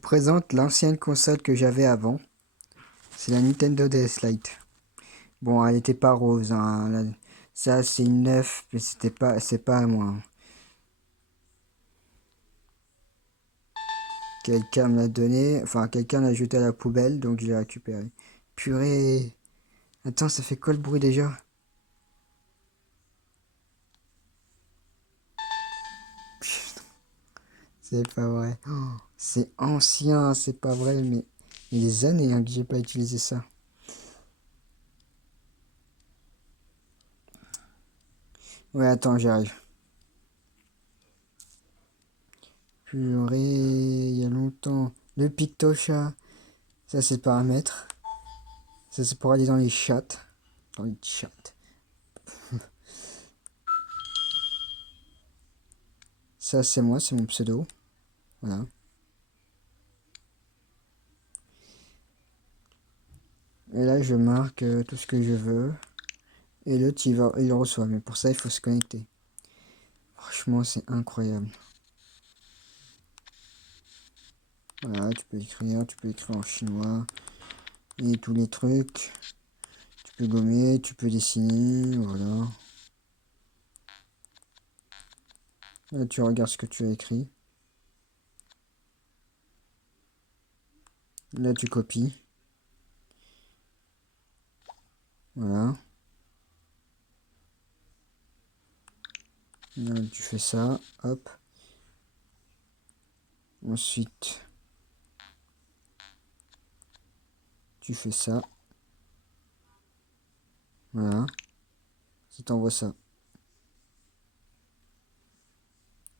présente l'ancienne console que j'avais avant. C'est la Nintendo DS Lite. Bon, elle était pas rose, hein. Ça, c'est une neuf, mais c'est pas à moi, hein. Quelqu'un me l'a donné, enfin, quelqu'un l'a jeté à la poubelle, donc je l'ai récupéré. Purée. Attends, ça fait quoi le bruit déjà? C'est pas vrai. Oh, c'est ancien, c'est pas vrai, mais il y a des années hein, que j'ai pas utilisé ça. Ouais, attends, j'arrive. Purée, il y a longtemps. Le Pictocha, ça c'est paramètres. Ça c'est pour aller dans les chats. Dans les chats. Ça c'est moi, c'est mon pseudo. Voilà. Et là je marque tout ce que je veux. Et l'autre il le reçoit. Mais pour ça il faut se connecter. Franchement c'est incroyable. Voilà, tu peux écrire en chinois. Et tous les trucs. Tu peux gommer, tu peux dessiner, voilà. Là tu regardes ce que tu as écrit. Là tu copies. Voilà. Là tu fais ça, hop. Ensuite, tu fais ça. Voilà. Ça t'envoie ça.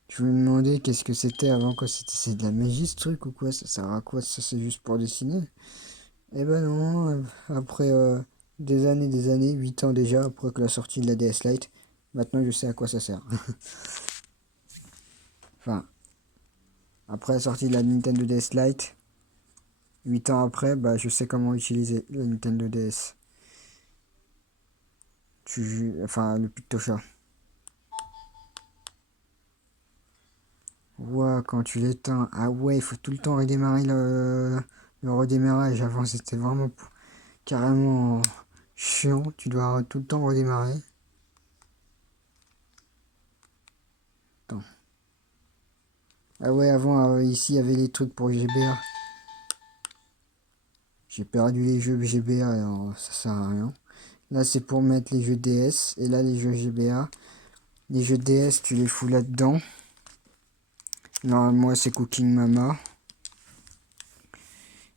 Je me demandais qu'est-ce que c'était avant, quoi. C'est de la magie ce truc ou quoi? Ça sert à quoi? Ça c'est juste pour dessiner? Eh ben non, après des années, 8 ans déjà, après que la sortie de la DS Lite, maintenant je sais à quoi ça sert. Enfin, après la sortie de la Nintendo DS Lite, 8 ans après, bah je sais comment utiliser la Nintendo DS. Enfin, le Pictocha. Ouah, quand tu l'éteins, ah ouais, il faut tout le temps redémarrer le redémarrage. Avant, c'était vraiment carrément chiant. Tu dois tout le temps redémarrer. Attends. Ah ouais, avant, ici, il y avait les trucs pour GBA. J'ai perdu les jeux GBA, alors ça sert à rien. Là, c'est pour mettre les jeux DS. Et là, les jeux GBA. Les jeux DS, tu les fous là-dedans. Non, moi, c'est Cooking Mama.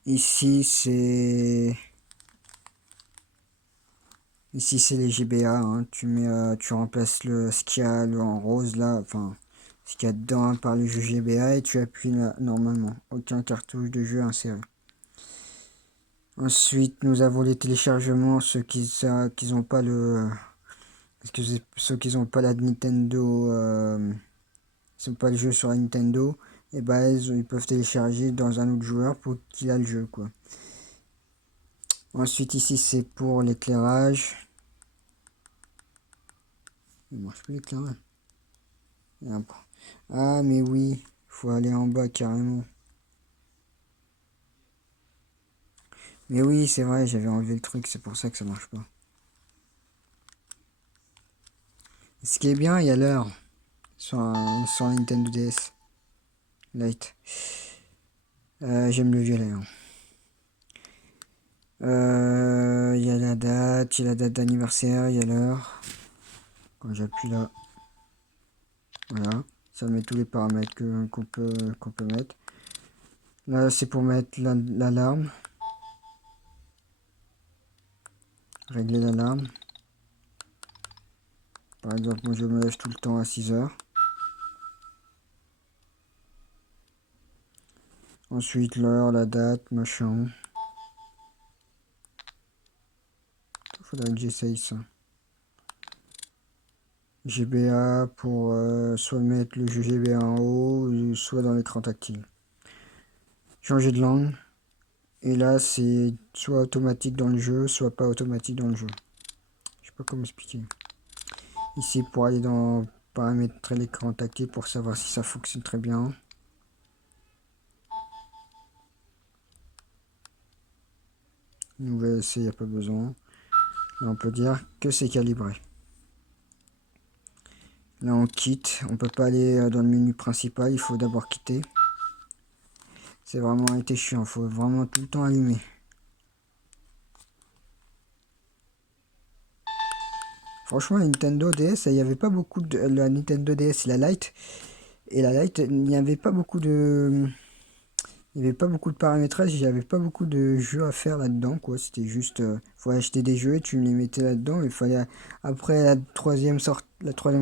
Ici, c'est... Ici c'est les GBA, hein. Tu remplaces ce qu'il y a en rose là, enfin ce qu'il y a dedans hein, par le jeu GBA et tu appuies là normalement. Aucun cartouche de jeu inséré. Ensuite nous avons les téléchargements, ceux qui n'ont pas ceux qui n'ont pas la Nintendo, ils n'ont pas le jeu sur la Nintendo, et bah ils peuvent télécharger dans un autre joueur pour qu'il a le jeu quoi. Ensuite ici c'est pour l'éclairage. Il marche plus l'éclairage. Ah, mais oui, faut aller en bas carrément. Mais oui, c'est vrai, j'avais enlevé le truc, c'est pour ça que ça marche pas. Ce qui est bien, il y a l'heure sur la Nintendo DS Lite. J'aime le violet, hein. Il y a la date, il y a la date d'anniversaire, il y a l'heure. Quand j'appuie là, voilà, ça met tous les paramètres qu'on peut mettre. Là, c'est pour mettre l'alarme. Régler l'alarme. Par exemple, moi je me lève tout le temps à 6 heures. Ensuite, l'heure, la date, machin. Faudrait que j'essaye ça. GBA pour soit mettre le jeu GBA en haut, soit dans l'écran tactile. Changer de langue. Et là, c'est soit automatique dans le jeu, soit pas automatique dans le jeu. Je sais pas comment expliquer. Ici, pour aller dans paramétrer l'écran tactile pour savoir si ça fonctionne très bien. UVC, il n'y a pas besoin. Là, on peut dire que c'est calibré. Là, on quitte. On peut pas aller dans le menu principal. Il faut d'abord quitter. C'est vraiment été chiant. Il faut vraiment tout le temps allumer. Franchement, la Nintendo DS, il n'y avait pas beaucoup de... La Nintendo DS, la Lite. Et la Lite, il n'y avait pas beaucoup de... Il n'y avait pas beaucoup de paramétrage, il n'y avait pas beaucoup de jeux à faire là-dedans, quoi. C'était juste, faut acheter des jeux et tu les mettais là-dedans. Il fallait, après la troisième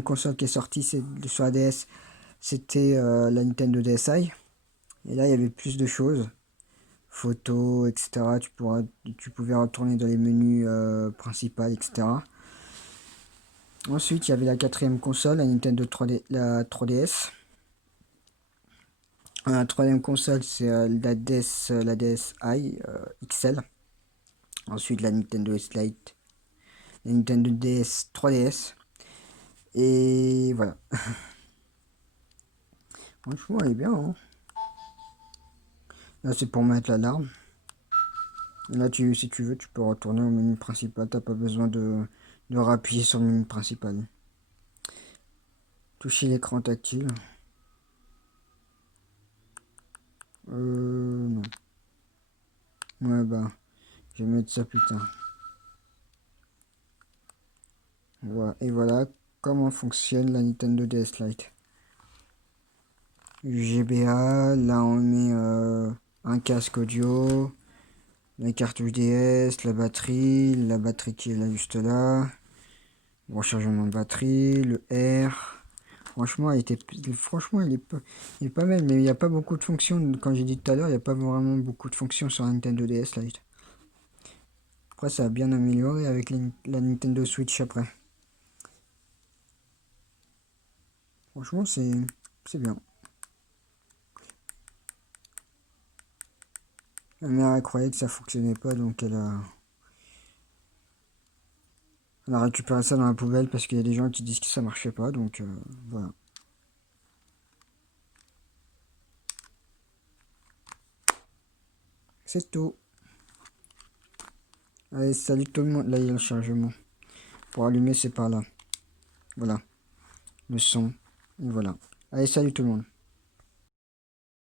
console qui est sortie, c'est sur la DS, c'était la Nintendo DSi. Et là, il y avait plus de choses, photos, etc. Tu pouvais retourner dans les menus principaux, etc. Ensuite, il y avait la quatrième console, la Nintendo 3D, la 3DS. La troisième console, c'est la DSi XL. Ensuite, la Nintendo S Lite, la Nintendo DS 3DS. Et voilà. Franchement, elle est bien. Hein. Là, c'est pour mettre l'alarme. Là, si tu veux, tu peux retourner au menu principal. T'as pas besoin de rappuyer sur le menu principal. Toucher l'écran tactile. Non. Ouais, bah, je vais mettre ça plus tard. Voilà. Et voilà comment fonctionne la Nintendo DS Lite. GBA, là on met un casque audio, la cartouche DS, la batterie qui est là juste là, le rechargement de batterie, le R. Franchement, il est pas mal, mais il n'y a pas beaucoup de fonctions. Comme j'ai dit tout à l'heure, il n'y a pas vraiment beaucoup de fonctions sur la Nintendo DS Lite. Après, ça a bien amélioré avec la Nintendo Switch après. Franchement, c'est bien. Ma mère elle croyait que ça fonctionnait pas, donc elle a récupéré ça dans la poubelle parce qu'il y a des gens qui disent que ça marchait pas, donc voilà. C'est tout. Allez, salut tout le monde. Là, il y a le chargement. Pour allumer, c'est par là. Voilà. Le son. Et voilà. Allez, salut tout le monde.